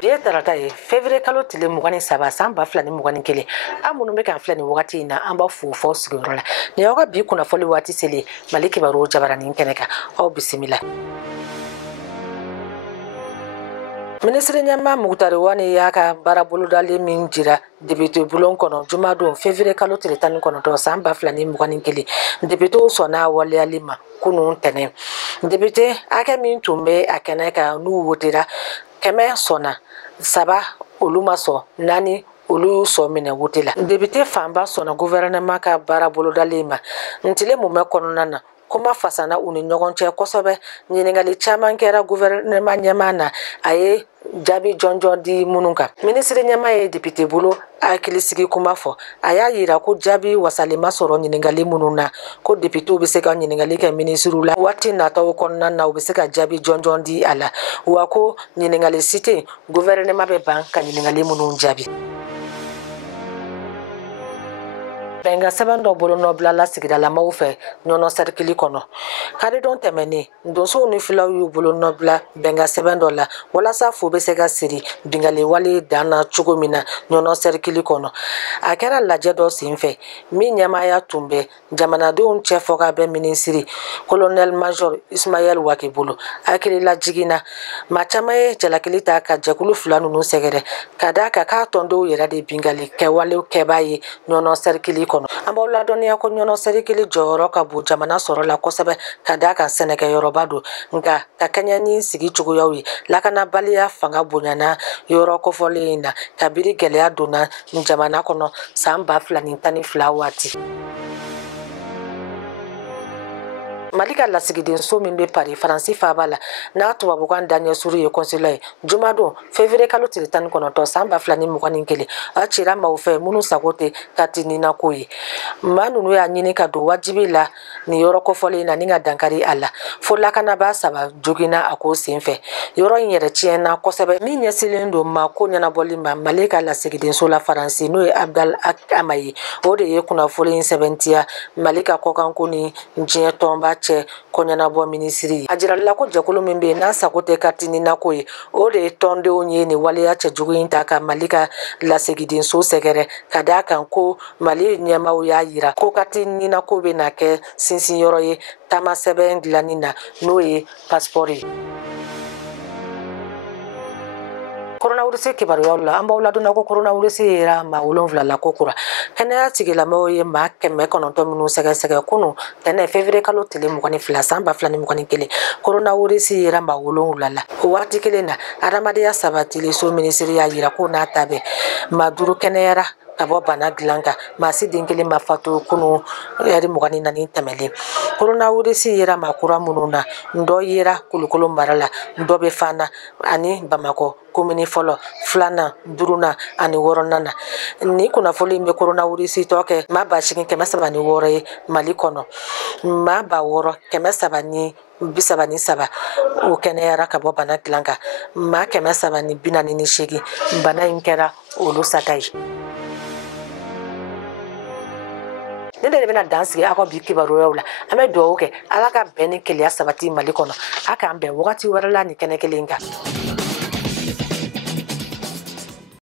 Biye tarata ye février kalo tile 27 san 2021 amunu be kan filɛ ni wagati na an ba fu fɔ sigiyɔrɔ la ni yaw ka bi kunnafoni waati seli Mali kibaru jabaranin kɛnɛ kan aw bisimila. Ministre ɲɛma Mugutari Wani y'a ka baarabolodali min jira député bulon kɔnɔ jumadon février kalo tile 19 san 2021 député sɔnna waleyali ma kunun tɛnɛ. Député hakɛ min tun bɛ a kɛnɛ kan n'u wotera 100 sɔnna 3 olu ma sɔn 4 olu sɔn minɛ wote la. Député fanba sɔnna gouvernement ka baarabolodali ma ntile mun bɛ kɔnɔna na kuma fasana u ni ɲɔgɔn cɛ kosɛbɛ. Ɲininkali caman kɛra gouvernement ɲɛma na a ye jaabi jɔnjɔn di minnu kan. Ministre ɲɛma ye député bolo hakilisigi kuma fɔ a y'a yira ko jaabi wasalen ma sɔrɔ ɲininkali minnu na ko député bɛ se ka ɲininkali kɛ ministre la waati nataw kɔnɔna na u bɛ se ka jaabi jɔnjɔn di a la wa ko ɲininkali si tɛ gouvernement bɛ ban ka ɲininkali minnu jaabi. Benga sɛbɛn dɔ bolo nɔbila la sigidalamaw fɛ ɲɔnɔ sɛrikili kɔnɔ. Karidon tɛmɛnen donsow ni filaw y'u bolo nɔbila benga sɛbɛn dɔ la walasa fu bɛ se ka siri bingali wale dan na cogo min na ɲɔnɔ sɛrikili kɔnɔ. A kɛra lajɛ dɔ senfɛ min ɲɛmaaya tun bɛ jamanadenw cɛ fɔ ka bɛ minisiri colonel major Ismaël Wake bolo hakilila jiginna. Maa caman ye jalakili ta ka jɛkulu fila ninnu sɛgɛrɛ ka da ka k'a tɔndenw yɛrɛ de bingali kɛwalew kɛbaa ye ɲɔnɔ sɛrikili kɔnɔ. An b'aw ladɔnniya ko ɲɔnɔ sɛrikili jɔyɔrɔ ka bon jamana sɔrɔ la kosɛbɛ ka da kan sɛnɛkɛyɔrɔba don nka ka kɛɲɛ ni sigi cogoyaw ye lakanabaliya fanga bonyana yɔrɔ kofɔlen in na kabiri gɛlɛya donna jamana kɔnɔ san 2012 waati. Mali ka lasigidenso min bɛ Paris Faransi faaba la n'a tubabukan daɲɛsuru ye consulat ye jumadon février kalo tile 19 san 2021 a cira maaw fɛ minnu sago tɛ kati ninako ye. Maa ninnu y'a ɲini ka don wajibi la ni yɔrɔ kofɔlen na ni ka dankari a la fo lakanabaa 3 joginna a ko senfɛ. Yɔrɔ in yɛrɛ tiɲɛna kosɛbɛ min ɲɛsilen don ma ko ɲɛnabɔli ma Mali ka lasigidenso la Faransi n'o ye Abdal Amayi o de ye kunnafoni in sɛbɛntiya Mali ka kɔkanko ni diɲɛ tɔnba cɛ kɔɲɛnabɔ minisiri. A jirala ko jɛkulu min bɛ yen n'a sago tɛ kati ninako ye o de ye tɔndenw ye ni waleya cɛjugu in ta ka Mali ka lasigidenso sɛgɛrɛ ka da kan ko Mali ɲɛmaw y'a yira ko kati ninako bɛ na kɛ sinsinyɔrɔ ye taama sɛbɛn dilanni na n'o ye passeport ye. Coronavirus kibaruyaw la an b'aw ladonna ko coronavirus yera maa 7 la ko kura. Kɛnɛya tigilamɔgɔw ye maa 900 minnu sɛgɛsɛgɛ kunun tɛnɛ février kalo tile 22 san 2021 coronavirus yera maa 7 la. O waati kelen na adamadenya sabatili so minisiri y'a yira ko n'a ta bɛ maa 5 kɛnɛyara ka bɔ bana dilan kan maa si den kelen ma fatu kunun heure 24 tɛmɛlen. Coronavirus yera maa kura minnu na dɔ yera Kulukoro mara la dɔ bɛ Fana ani Bamakɔ komini fɔlɔ 2nan 5nan ani 6nan na. Ni kunnafoni bɛ coronavirus tɔ kɛ maa 8,306 ye Mali kɔnɔ. Maa 6,333 o kɛnɛyara ka bɔ bana dilan kan. Maa 348 bana in kɛra olu sata ye. Ne de bɛna dan sigi aw ka bi kibaruyaw la an bɛ dugawu kɛ Ala ka bɛn ni kelenya sabati Mali kɔnɔ a k'an bɛn wagati wɛrɛ la ni kɛnɛ kelen kan.